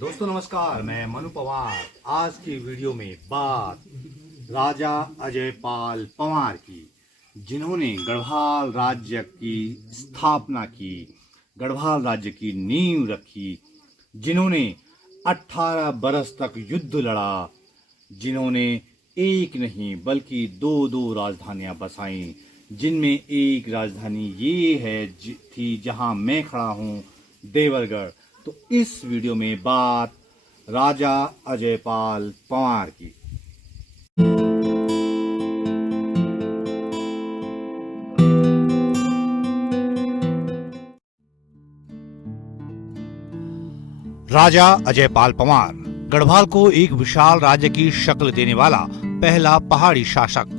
दोस्तों नमस्कार, मैं मनु पवार। आज की वीडियो में बात राजा अजयपाल पंवार की, जिन्होंने गढ़वाल राज्य की स्थापना की, गढ़वाल राज्य की नींव रखी, जिन्होंने 18 बरस तक युद्ध लड़ा, जिन्होंने एक नहीं बल्कि दो राजधानियां बसाईं, जिनमें एक राजधानी ये है थी जहां मैं खड़ा हूं, देवलगढ़। तो इस वीडियो में बात राजा अजयपाल पंवार की। राजा अजयपाल पंवार गढ़वाल को एक विशाल राज्य की शक्ल देने वाला पहला पहाड़ी शासक।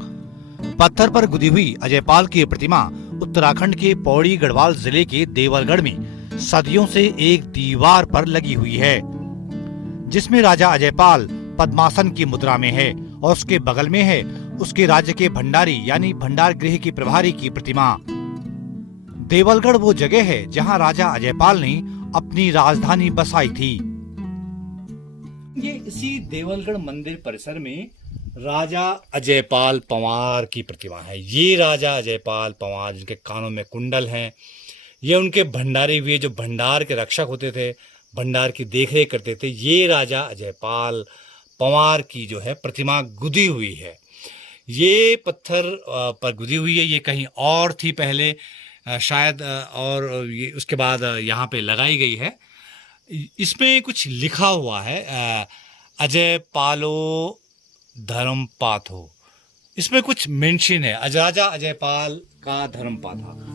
पत्थर पर गुदी हुई अजयपाल की प्रतिमा उत्तराखंड के पौड़ी गढ़वाल जिले के देवलगढ़ में सदियों से एक दीवार पर लगी हुई है, जिसमें राजा अजयपाल पद्मासन की मुद्रा में है और उसके बगल में है उसके राज्य के भंडारी यानी भंडार गृह की प्रभारी की प्रतिमा। देवलगढ़ वो जगह है जहां राजा अजयपाल ने अपनी राजधानी बसाई थी। ये इसी देवलगढ़ मंदिर परिसर में राजा अजयपाल पंवार की प्रतिमा है। ये राजा अजयपाल पंवार जिनके कानों में कुंडल हैं, ये उनके भंडारी हुए जो भंडार के रक्षक होते थे, भंडार की देखरेख करते थे, ये राजा अजयपाल पंवार की जो है प्रतिमा गुदी हुई है। ये पत्थर पर गुदी हुई है, ये कहीं और थी पहले शायद, और ये उसके बाद यहाँ पे लगाई गई है। इसमें कुछ लिखा हुआ है, अजयपालो धर्मपाथो, इसमें कुछ मेंशन है, राजा अजयपाल का धर्मपाथा।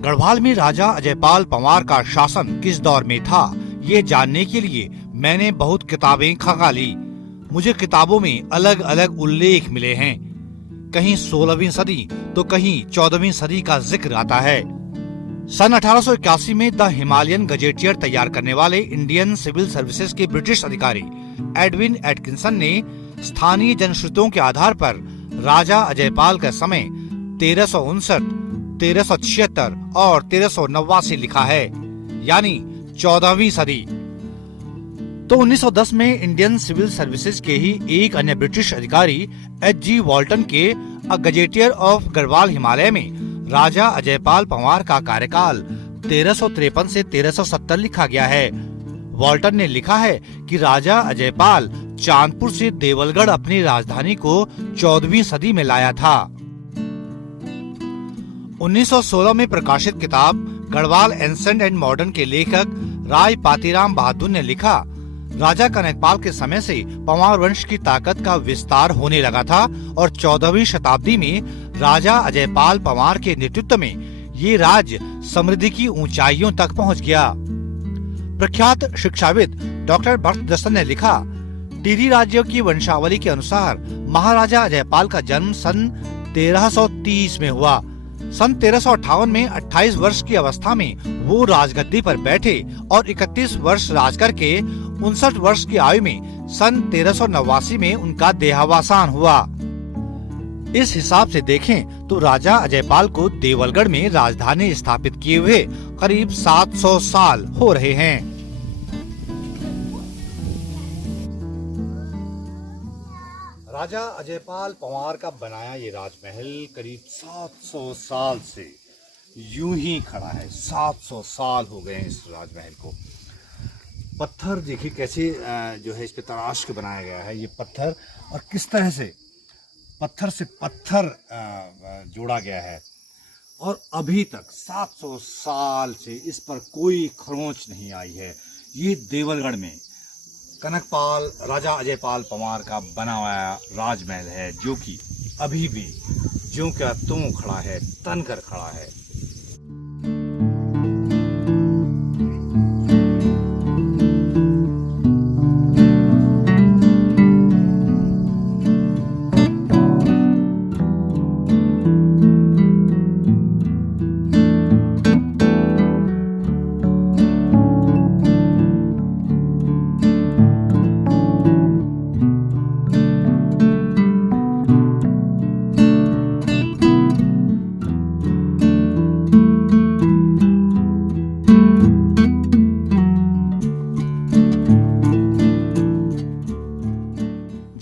गढ़वाल में राजा अजयपाल पंवार का शासन किस दौर में था, ये जानने के लिए मैंने बहुत किताबें खंगाली। मुझे किताबों में अलग अलग उल्लेख मिले हैं, कहीं 16वीं सदी तो कहीं 14वीं सदी का जिक्र आता है। सन 1881 में द हिमालयन गजेटियर तैयार करने वाले इंडियन सिविल सर्विसेज के ब्रिटिश अधिकारी एडविन एटकिंसन ने स्थानीय जनश्रुतियों के आधार पर राजा अजयपाल का समय 1359, 1376 और 1389 लिखा है, यानी 14वीं सदी। तो 1910 में इंडियन सिविल सर्विसेज के ही एक अन्य ब्रिटिश अधिकारी H.G. वॉल्टन के अ गजेटियर ऑफ गढ़वाल हिमालय में राजा अजयपाल पंवार का कार्यकाल 1353 से 1370 लिखा गया है। वॉल्टन ने लिखा है कि राजा अजयपाल चांदपुर से देवलगढ़ अपनी राजधानी को 14वीं सदी में लाया था। 1916 में प्रकाशित किताब गढ़वाल एंसेंट एंड मॉडर्न के लेखक राय पातीराम बहादुर ने लिखा, राजा कनकपाल के समय से पंवार वंश की ताकत का विस्तार होने लगा था और 14वीं शताब्दी में राजा अजयपाल पंवार के नेतृत्व में ये राज्य समृद्धि की ऊंचाइयों तक पहुंच गया। प्रख्यात शिक्षाविद डॉक्टर भरत दस्सन ने लिखा, टिहरी राज्यों की वंशावली के अनुसार महाराजा अजयपाल का जन्म सन 1330 में हुआ। सन 1358 में 28 वर्ष की अवस्था में वो राजगद्दी पर बैठे और 31 वर्ष राज करके 59 वर्ष की आयु में सन 1389 में उनका देहावसान हुआ। इस हिसाब से देखें तो राजा अजयपाल को देवलगढ़ में राजधानी स्थापित किए हुए करीब 700 साल हो रहे हैं। राजा अजयपाल पंवार का बनाया ये राजमहल करीब 700 साल से यूं ही खड़ा है। 700 साल हो गए हैं इस राजमहल को। पत्थर देखिए कैसे जो है इस पे तराश के बनाया गया है, ये पत्थर, और किस तरह से पत्थर से पत्थर जोड़ा गया है, और अभी तक 700 साल से इस पर कोई खरोंच नहीं आई है। ये देवलगढ़ में कनकपाल राजा अजयपाल पंवार का बना हुआ राजमहल है, जो कि अभी भी ज्यों का त्यों खड़ा है, तनकर खड़ा है।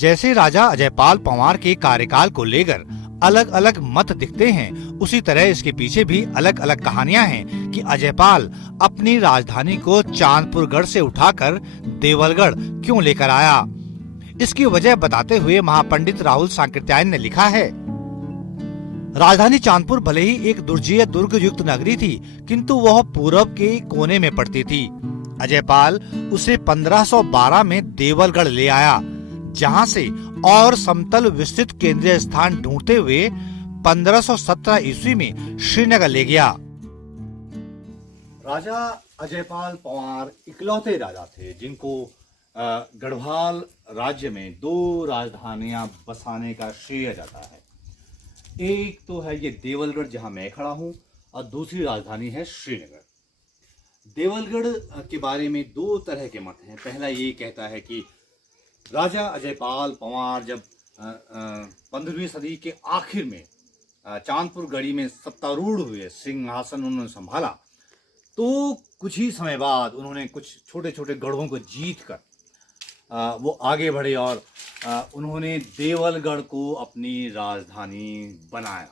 जैसे राजा अजयपाल पंवार के कार्यकाल को लेकर अलग अलग मत दिखते हैं, उसी तरह इसके पीछे भी अलग अलग कहानियां हैं कि अजयपाल अपनी राजधानी को चांदपुरगढ़ से उठाकर देवलगढ़ क्यों लेकर आया। इसकी वजह बताते हुए महापंडित राहुल सांकृत्यायन ने लिखा है, राजधानी चांदपुर भले ही एक दुर्जीय दुर्ग युक्त नगरी थी, किंतु वह पूरब के कोने में पड़ती थी। अजयपाल उसे 1512 में देवलगढ़ ले आया, जहां से और समतल विस्तृत केंद्रीय स्थान ढूंढते हुए 1517 ईस्वी में श्रीनगर ले गया। राजा अजयपाल पंवार इकलौते राजा थे जिनको गढ़वाल राज्य में 2 राजधानियां बसाने का श्रेय जाता है। एक तो है ये देवलगढ़ जहां मैं खड़ा हूं, और दूसरी राजधानी है श्रीनगर। देवलगढ़ के बारे में 2 तरह के मत हैं। पहला ये कहता है कि राजा अजयपाल पंवार जब 15वीं सदी के आखिर में चांदपुर गढ़ी में सत्तारूढ़ हुए, सिंहासन उन्होंने संभाला, तो कुछ ही समय बाद उन्होंने कुछ छोटे छोटे गढ़ों को जीत कर वो आगे बढ़े और उन्होंने देवलगढ़ को अपनी राजधानी बनाया।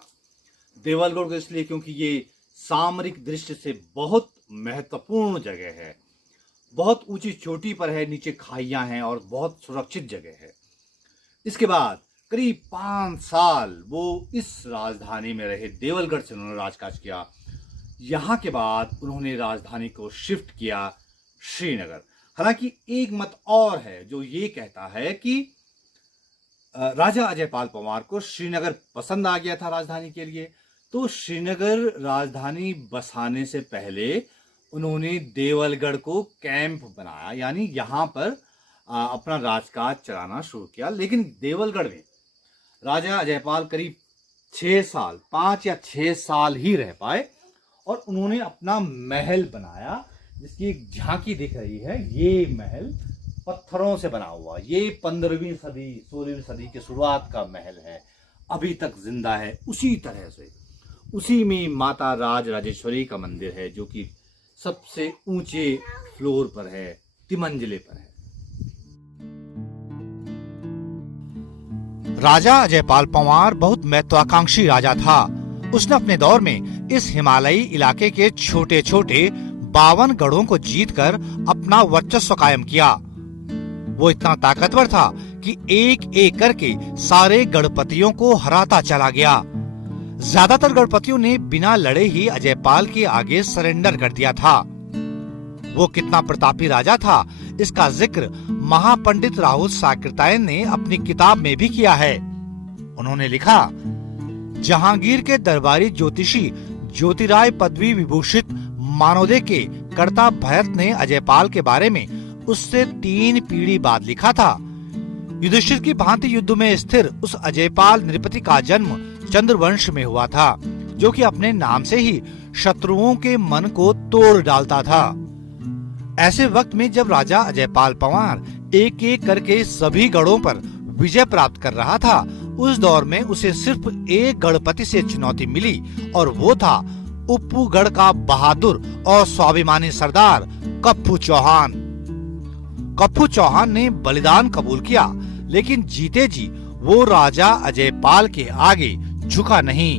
देवलगढ़ को इसलिए क्योंकि ये सामरिक दृष्टि से बहुत महत्वपूर्ण जगह है, बहुत ऊंची चोटी पर है, नीचे खाइयां हैं और बहुत सुरक्षित जगह है। इसके बाद करीब 5 साल वो इस राजधानी में रहे, देवलगढ़ से उन्होंने राजकाज किया। यहाँ के बाद उन्होंने राजधानी को शिफ्ट किया श्रीनगर। हालांकि एक मत और है जो ये कहता है कि राजा अजयपाल पंवार को श्रीनगर पसंद आ गया था राजधानी के लिए, तो श्रीनगर राजधानी बसाने से पहले उन्होंने देवलगढ़ को कैंप बनाया, यानी यहाँ पर अपना राजकाज चलाना शुरू किया। लेकिन देवलगढ़ में राजा अजयपाल करीब 5 या 6 साल ही रह पाए और उन्होंने अपना महल बनाया, जिसकी एक झांकी दिख रही है। ये महल पत्थरों से बना हुआ, ये 15वीं सदी 16वीं सदी के शुरुआत का महल है, अभी तक जिंदा है। उसी तरह से उसी में माता राज राजेश्वरी का मंदिर है, जो कि सबसे ऊंचे फ्लोर पर है, तिमंजिले पर है। राजा अजयपाल पंवार बहुत महत्वाकांक्षी राजा था। उसने अपने दौर में इस हिमालयी इलाके के छोटे छोटे 52 गढ़ों को जीतकर अपना वर्चस्व कायम किया। वो इतना ताकतवर था कि एक एक करके सारे गढ़पतियों को हराता चला गया। ज्यादातर गढ़पतियों ने बिना लड़े ही अजयपाल के आगे सरेंडर कर दिया था। वो कितना प्रतापी राजा था, इसका जिक्र महापंडित राहुल सांकृत्यायन ने अपनी किताब में भी किया है। उन्होंने लिखा, जहांगीर के दरबारी ज्योतिषी ज्योतिराय पदवी विभूषित मानोदय के कर्ता भरत ने अजयपाल के बारे में उससे 3 पीढ़ी बाद लिखा था। युधिष्ठिर की भांति युद्ध में स्थिर उस अजयपाल नृपति का जन्म चंद्रवंश में हुआ था, जो कि अपने नाम से ही शत्रुओं के मन को तोड़ डालता था। ऐसे वक्त में जब राजा अजयपाल पंवार एक एक करके सभी गढ़ों पर विजय प्राप्त कर रहा था, उस दौर में उसे सिर्फ एक गढ़पति से चुनौती मिली, और वो था उप्पूगढ़ का बहादुर और स्वाभिमानी सरदार कप्पू चौहान। कप्पू चौहान ने बलिदान कबूल किया, लेकिन जीते जी वो राजा अजयपाल के आगे झुका नहीं।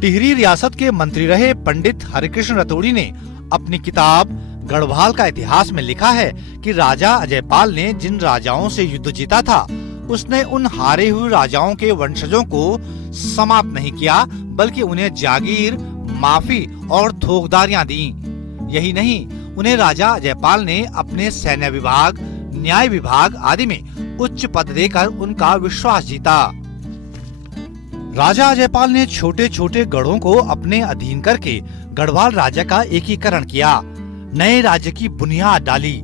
टिहरी रियासत के मंत्री रहे पंडित हरिकृष्ण रतोड़ी ने अपनी किताब गढ़वाल का इतिहास में लिखा है कि राजा अजयपाल ने जिन राजाओं से युद्ध जीता था, उसने उन हारे हुए राजाओं के वंशजों को समाप्त नहीं किया, बल्कि उन्हें जागीर, माफी और थोकदारियां दी। यही नहीं, उन्हें राजा अजयपाल ने अपने सैन्य विभाग, न्याय विभाग आदि में उच्च पद देकर उनका विश्वास जीता। राजा अजयपाल ने छोटे छोटे गढ़ों को अपने अधीन करके गढ़वाल राज्य का एकीकरण किया, नए राज्य की बुनियाद डाली।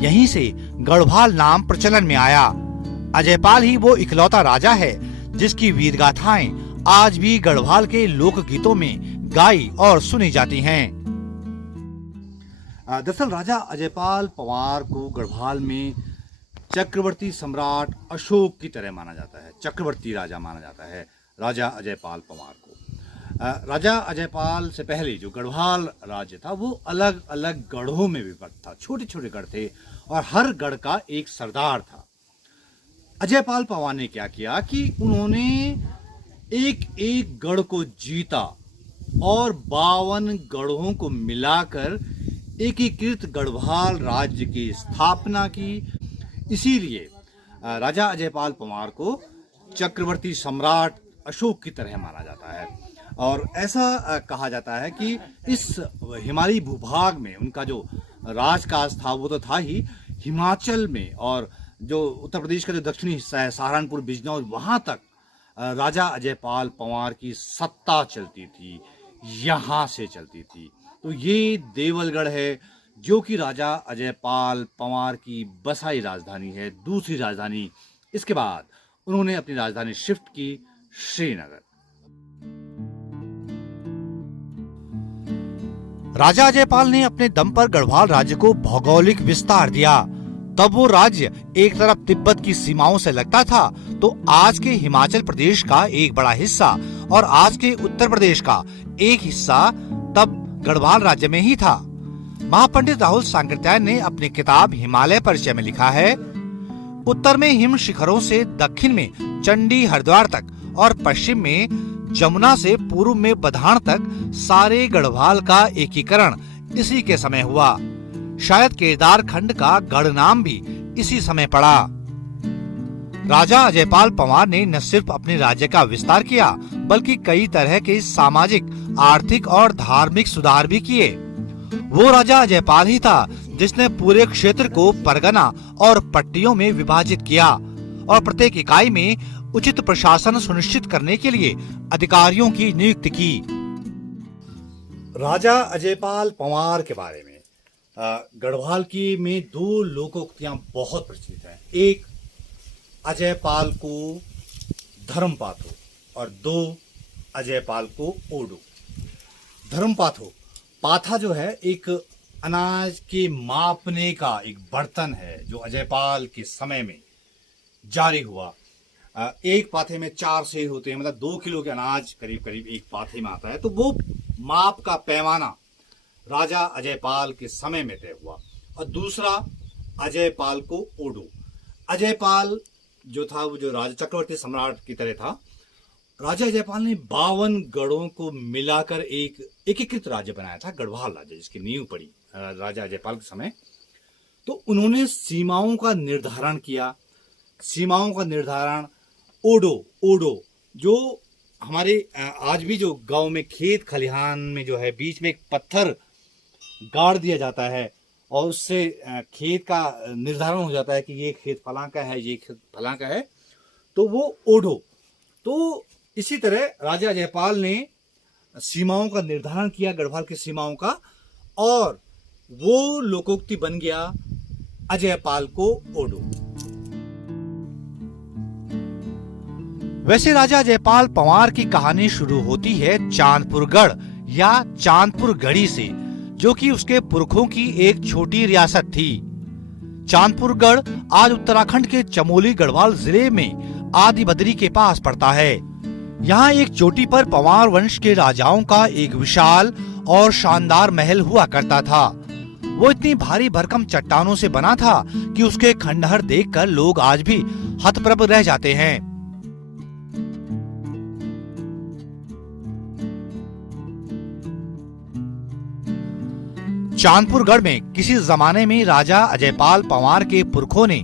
यहीं से गढ़वाल नाम प्रचलन में आया। अजयपाल ही वो इकलौता राजा है जिसकी वीर गाथाएं आज भी गढ़वाल के लोक गीतों में गाई और सुनी जाती हैं। दरअसल राजा अजयपाल पंवार को गढ़वाल में चक्रवर्ती सम्राट अशोक की तरह माना जाता है, चक्रवर्ती राजा माना जाता है राजा अजयपाल पंवार को। राजा अजयपाल से पहले जो गढ़वाल राज्य था वो अलग अलग गढ़ों में विभक्त था। छोटे छोटे गढ़ थे और हर गढ़ का एक सरदार था। अजयपाल पंवार ने क्या किया कि उन्होंने एक एक गढ़ को जीता और 52 गढ़ों को मिलाकर एकीकृत गढ़वाल राज्य की स्थापना की। इसीलिए राजा अजयपाल पंवार को चक्रवर्ती सम्राट अशोक की तरह माना जाता है और ऐसा कहा जाता है कि इस हिमालयी भूभाग में उनका जो राजकाज था वो तो था ही, हिमाचल में और जो उत्तर प्रदेश का जो दक्षिणी हिस्सा है सहारनपुर, बिजनौर, वहाँ तक राजा अजयपाल पंवार की सत्ता चलती थी, यहाँ से चलती थी। तो ये देवलगढ़ है जो कि राजा अजयपाल पंवार की बसाई राजधानी है, दूसरी राजधानी। इसके बाद उन्होंने अपनी राजधानी शिफ्ट की श्रीनगर। राजा अजयपाल ने अपने दम पर गढ़वाल राज्य को भौगोलिक विस्तार दिया। तब वो राज्य एक तरफ तिब्बत की सीमाओं से लगता था तो आज के हिमाचल प्रदेश का एक बड़ा हिस्सा और आज के उत्तर प्रदेश का एक हिस्सा तब गढ़वाल राज्य में ही था। महापंडित राहुल सांकृत्यायन ने अपनी किताब हिमालय परिचय में लिखा है, उत्तर में हिम शिखरों से दक्षिण में चंडी हरिद्वार तक और पश्चिम में जमुना से पूर्व में बधान तक सारे गढ़वाल का एकीकरण इसी के समय हुआ। शायद केदार खंड का गढ़ नाम भी इसी समय पड़ा। राजा अजयपाल पंवार ने न सिर्फ अपने राज्य का विस्तार किया बल्कि कई तरह के सामाजिक, आर्थिक और धार्मिक सुधार भी किए। वो राजा अजयपाल ही था जिसने पूरे क्षेत्र को परगना और पट्टियों में विभाजित किया और प्रत्येक इकाई में उचित प्रशासन सुनिश्चित करने के लिए अधिकारियों की नियुक्ति की। राजा अजयपाल पंवार के बारे में गढ़वाल की में दो लोकोक्तियां बहुत प्रचलित हैं। एक अजयपाल को धर्मपाथो और दो अजयपाल को ओडो। धर्मपाथो, पाथा जो है एक अनाज के मापने का एक बर्तन है जो अजयपाल के समय में जारी हुआ। एक पाथे में 4 सेर होते हैं, मतलब 2 किलो के अनाज करीब करीब एक पाथे में आता है। तो वो माप का पैमाना राजा अजयपाल के समय में तय हुआ। और दूसरा अजयपाल को ओडो। अजयपाल जो था वो जो राजा चक्रवर्ती सम्राट की तरह था। राजा अजयपाल ने 52 गढ़ों को मिलाकर एक एकीकृत राज्य बनाया था, गढ़वाल राज्य, जिसकी नींव पड़ी राजा अजयपाल के समय। तो उन्होंने सीमाओं का निर्धारण किया। सीमाओं का निर्धारण ओडो जो हमारे आज भी जो गांव में खेत खलिहान में जो है बीच में एक पत्थर गाड़ दिया जाता है और उससे खेत का निर्धारण हो जाता है कि ये खेत फलां का है, ये खेत फलां का है, तो वो ओडो। तो इसी तरह राजा अजयपाल ने सीमाओं का निर्धारण किया, गढ़वाल की सीमाओं का, और वो लोकोक्ति बन गया अजयपाल को ओडो। वैसे राजा अजयपाल पंवार की कहानी शुरू होती है चांदपुरगढ़ या चांदपुर गढ़ी से, जो कि उसके पुरखों की एक छोटी रियासत थी। चांदपुरगढ़ आज उत्तराखंड के चमोली गढ़वाल जिले में आदि बद्री के पास पड़ता है। यहाँ एक चोटी पर पंवार वंश के राजाओं का एक विशाल और शानदार महल हुआ करता था। वो इतनी भारी भरकम चट्टानों से बना था कि उसके खंडहर देखकर लोग आज भी हतप्रभ रह जाते हैं। चांदपुरगढ़ में किसी जमाने में राजा अजयपाल पंवार के पुरखों ने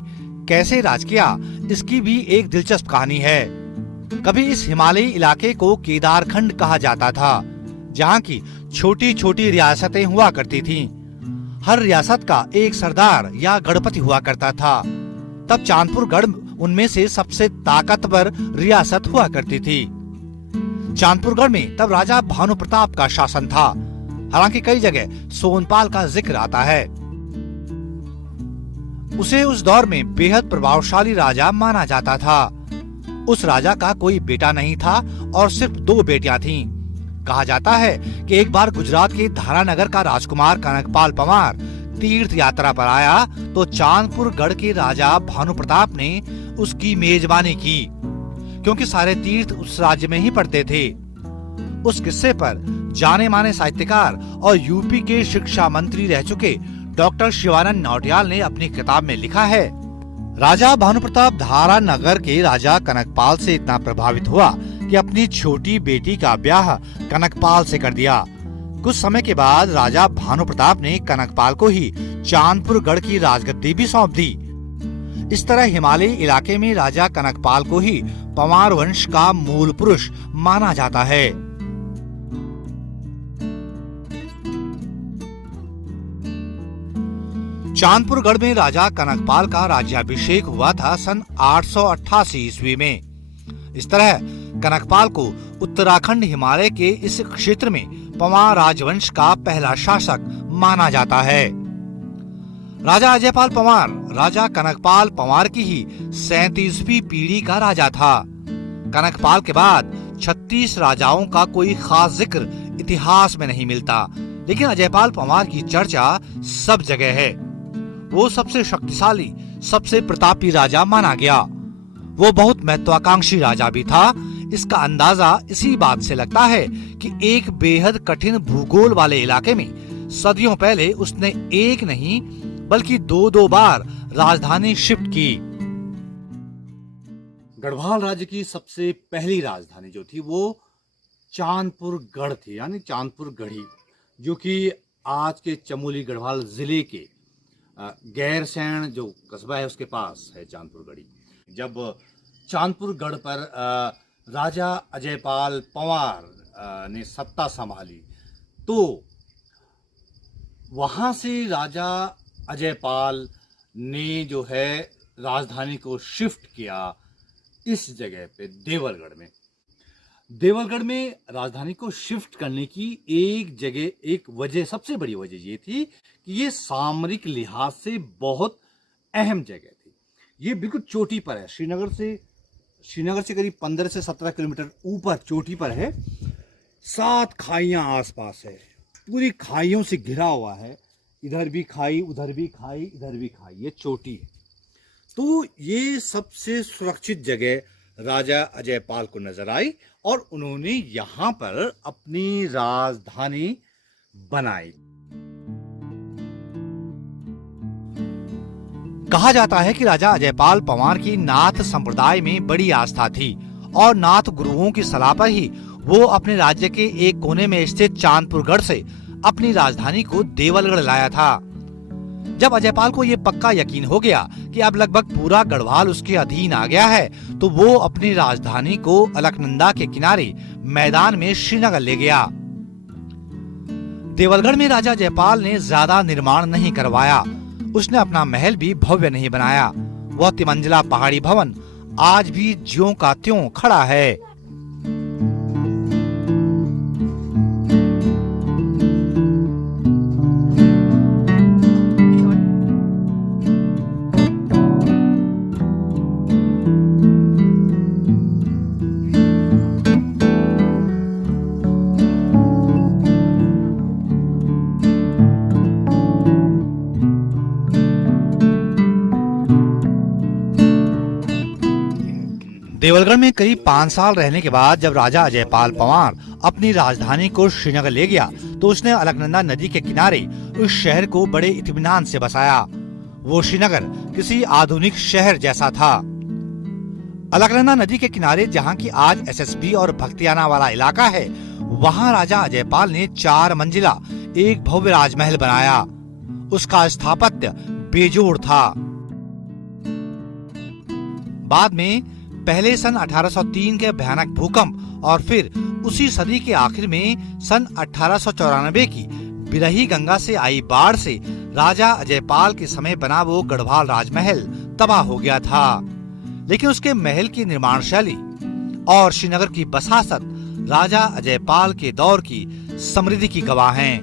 कैसे राज किया, इसकी भी एक दिलचस्प कहानी है। कभी इस हिमालयी इलाके को केदारखंड कहा जाता था, जहाँ की छोटी छोटी रियासतें हुआ करती थीं। हर रियासत का एक सरदार या गढ़पति हुआ करता था। तब चांदपुरगढ़ उनमें से सबसे ताकतवर रियासत हुआ करती थी। चांदपुरगढ़ में तब राजा भानु प्रताप का शासन था। हालांकि कई जगह सोनपाल का जिक्र आता है। उसे उस दौर में बेहद प्रभावशाली राजा माना जाता था। उस राजा का कोई बेटा नहीं था और सिर्फ 2 बेटियां थीं। कहा जाता है कि एक बार गुजरात के धारानगर का राजकुमार कनकपाल पंवार तीर्थ यात्रा पर आया तो चांदपुरगढ़ के राजा भानु प्रताप ने उसकी मेजबानी की, क्योंकि सारे तीर्थ उस राज्य में ही पड़ते थे। उस किस्से पर जाने माने साहित्यकार और यूपी के शिक्षा मंत्री रह चुके डॉक्टर शिवानंद नौटियाल ने अपनी किताब में लिखा है। राजा भानुप्रताप धारा नगर के राजा कनकपाल से इतना प्रभावित हुआ कि अपनी छोटी बेटी का ब्याह कनकपाल से कर दिया। कुछ समय के बाद राजा भानुप्रताप ने कनकपाल को ही चांदपुर गढ़ की राजगद्दी भी सौंप दी। इस तरह हिमालयी इलाके में राजा कनकपाल को ही पंवार वंश का मूल पुरुष माना जाता है। चांदपुर गढ़ में राजा कनकपाल का राज्याभिषेक हुआ था सन 888 ईस्वी में। इस तरह कनकपाल को उत्तराखंड हिमालय के इस क्षेत्र में पंवार राजवंश का पहला शासक माना जाता है। राजा अजयपाल पंवार राजा कनकपाल पंवार की ही 37वीं पीढ़ी का राजा था। कनकपाल के बाद 36 राजाओं का कोई खास जिक्र इतिहास में नहीं मिलता, लेकिन अजयपाल पंवार की चर्चा सब जगह है। वो सबसे शक्तिशाली, सबसे प्रतापी राजा माना गया। वो बहुत महत्वाकांक्षी राजा भी था। इसका अंदाजा इसी बात से लगता है कि एक बेहद कठिन भूगोल वाले इलाके में सदियों पहले उसने एक नहीं बल्कि दो बार राजधानी शिफ्ट की। गढ़वाल राज्य की सबसे पहली राजधानी जो थी वो चांदपुर गढ़ थी, यानी चांदपुर गढ़ी, जो कि आज के चमोली गढ़वाल जिले के गैरसैंण जो कस्बा है उसके पास है चांदपुर गढ़ी। जब चांदपुर गढ़ पर राजा अजयपाल पंवार ने सत्ता संभाली तो वहां से राजा अजयपाल ने जो है राजधानी को शिफ्ट किया इस जगह पे देवलगढ़ में। देवलगढ़ में राजधानी को शिफ्ट करने की एक वजह, सबसे बड़ी वजह ये थी कि ये सामरिक लिहाज से बहुत अहम जगह थी। ये बिल्कुल चोटी पर है, श्रीनगर से करीब 15 से 17 किलोमीटर ऊपर चोटी पर है। 7 खाइयां आसपास है, पूरी खाइयों से घिरा हुआ है। इधर भी खाई, उधर भी खाई, इधर भी खाई, ये चोटी है। तो ये सबसे सुरक्षित जगह राजा अजयपाल को नजर आई और उन्होंने यहां पर अपनी राजधानी बनाई। कहा जाता है कि राजा अजयपाल पंवार की नाथ संप्रदाय में बड़ी आस्था थी और नाथ गुरुओं की सलाह पर ही वो अपने राज्य के एक कोने में स्थित चांदपुर गढ़ से अपनी राजधानी को देवलगढ़ लाया था। जब अजयपाल को ये पक्का यकीन हो गया कि अब लगभग पूरा गढ़वाल उसके अधीन आ गया है तो वो अपनी राजधानी को अलकनंदा के किनारे मैदान में श्रीनगर ले गया। देवलगढ़ में राजा जयपाल ने ज्यादा निर्माण नहीं करवाया। उसने अपना महल भी भव्य नहीं बनाया। वह तिमंजिला पहाड़ी भवन आज भी ज्यों का त्यों खड़ा है। देवलगढ़ में करीब 5 साल रहने के बाद जब राजा अजयपाल पंवार अपनी राजधानी को श्रीनगर ले गया तो उसने अलकनंदा नदी के किनारे उस शहर को बड़े इत्मीनान से बसाया। वो श्रीनगर किसी आधुनिक शहर जैसा था। अलकनंदा नदी के किनारे जहाँ की आज एसएसबी और भक्तियाना वाला इलाका है, वहाँ राजा अजयपाल ने 4 मंजिला एक भव्य राजमहल बनाया। उसका स्थापत्य बेजोड़ था। बाद में पहले सन 1803 के भयानक भूकंप और फिर उसी सदी के आखिर में सन 1894 की बिरही गंगा से आई बाढ़ से राजा अजयपाल के समय बना वो गढ़वाल राजमहल तबाह हो गया था। लेकिन उसके महल की निर्माण शैली और श्रीनगर की बसासत राजा अजयपाल के दौर की समृद्धि की गवाह हैं।